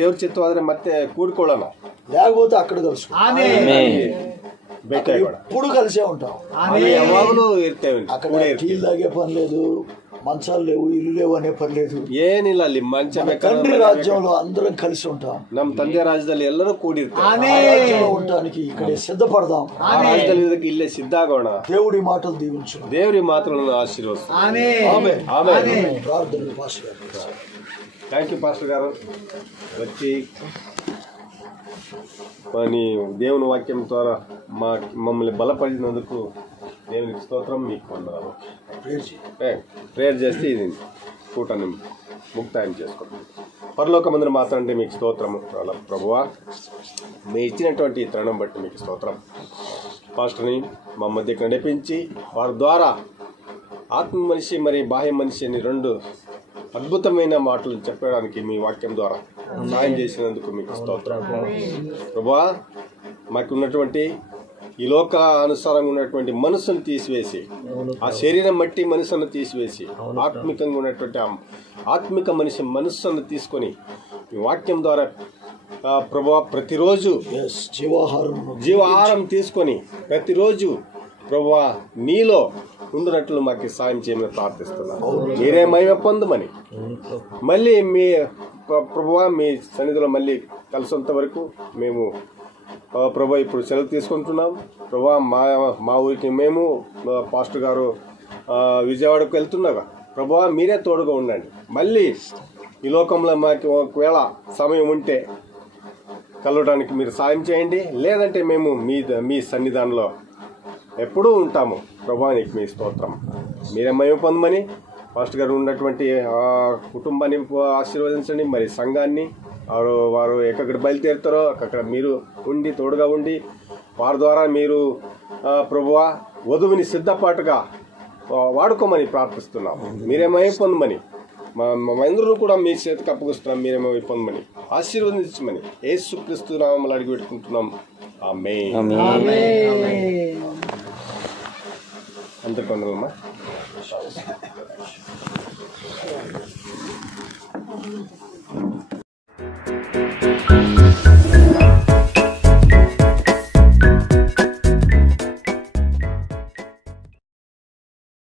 ದೇವ್ರ ಚಿತ್ತವಾದ್ರೆ ಮತ್ತೆ ಕೂಡ್ಕೊಳ್ಳೋಣ, లేకపోతే అక్కడ కలుసుకో, ಭೇಟಿಯಾಗೋಣ. ఎప్పుడు కలిసే ఉంటాం, ಯಾವಾಗಲೂ ಇರ್ತೇವೆ. అక్కడ టీ తాగే పని లేదు, మంచాలు లేవు, ఇల్లు లేవు అనే పని లేదు, ಏನಿಲ್ಲ. ಅಲ್ಲಿ ಮಂಚ తండ్రి రాజ్యంలో అందరం కలిసి ఉంటాం. ನಮ್ಮ ತಂದೆ ರಾಜ್ಯದಲ್ಲಿ ಎಲ್ಲರೂ ಕೂಡಿರ್ತಾರೆ. రాజ్యంలో ఉండటానికి ఇక్కడే సిద్ధపడదాం. ಆ ರಾಜ್ಯದಲ್ಲಿ ಇರೋದಕ್ಕೆ ಇಲ್ಲೇ ಸಿದ್ಧ ಆಗೋಣ. దేవుడి మాటలు దీవించు, ದೇವರಿ ಮಾತುಗಳನ್ನು ಆಶೀರ್ವದಿಸು. ప్రార్థనలు పాస్టర్ గారు. థ్యాంక్ యూ పాస్టర్ గారు. వచ్చి నీ దేవుని వాక్యం ద్వారా మమ్మల్ని బలపరిచినందుకు దేవునికి స్తోత్రం, మీకు వందనాలు. ప్రేయర్ చేస్తే ఇది కూటాన్ని ముక్తాయం చేసుకుంటాం. పరలోకమందున మాత్రంటే మీకు స్తోత్రము ప్రభువా. మీ ఇచ్చినటువంటి తరుణం బట్టి మీకు స్తోత్రం. పాస్టర్ని మా మధ్యకు నడిపించి వారి ద్వారా ఆత్మ మనిషి మరి బాహ్య మనిషి అని 2 అద్భుతమైన మాటలు చెప్పడానికి మీ వాక్యం ద్వారా సహాయం చేసినందుకు మీకు స్తోత్రం ప్రభువా. మాకున్నటువంటి ఈ లోక అనుసారంగా ఉన్నటువంటి మనసును తీసివేసి, ఆ శరీరం మట్టి మనసును తీసివేసి, ఆత్మికంగా ఉన్నటువంటి ఆత్మిక మనిషి మనస్సును తీసుకొని ఈ వాక్యం ద్వారా ప్రభువా ప్రతిరోజు జీవాహారం తీసుకొని ప్రతిరోజు ప్రభువా నీలో ఉండినట్లు మాకు సాయం చేయమని ప్రార్థిస్తున్నాను. మీరే మహిమ పొందమని మళ్ళీ మీ ప్రభువా మీ సన్నిధిలో మళ్ళీ కలిసేంత వరకు మేము ప్రభా ఇప్పుడు సెలవు తీసుకుంటున్నాం. ప్రభా మా ఊరికి మేము పాస్టర్ గారు విజయవాడకు వెళ్తున్నాగా ప్రభా మీరే తోడుగా ఉండండి. మళ్ళీ ఈ లోకంలో మాకు ఒకవేళ సమయం ఉంటే కలవడానికి మీరు సాయం చేయండి. లేదంటే మేము మీ సన్నిధానంలో ఎప్పుడూ ఉంటాము. ప్రభా నీకు మీ స్తోత్రం. మీరే మహిమ పొందమని పాస్టర్ గారు ఉన్నటువంటి కుటుంబాన్ని ఆశీర్వదించండి. మరి సంఘాన్ని వారు ఎక్కడికి బయలుదేరుతారో అక్కడ మీరు ఉండి తోడుగా ఉండి వారి ద్వారా మీరు ప్రభువా వధువుని సిద్ధపాటుగా వాడుకోమని ప్రార్థిస్తున్నాం. మీరే మహిమ పొందమని మనందరూ కూడా మీ చేతికి అప్పగిస్తున్నాం. మీరే మహిమ పొందమని ఆశీర్వదించమని యేసుక్రీస్తు నామములో అడిగి పెట్టుకుంటున్నాం. ఆమేన్. అందరికీ వందనమ్మా.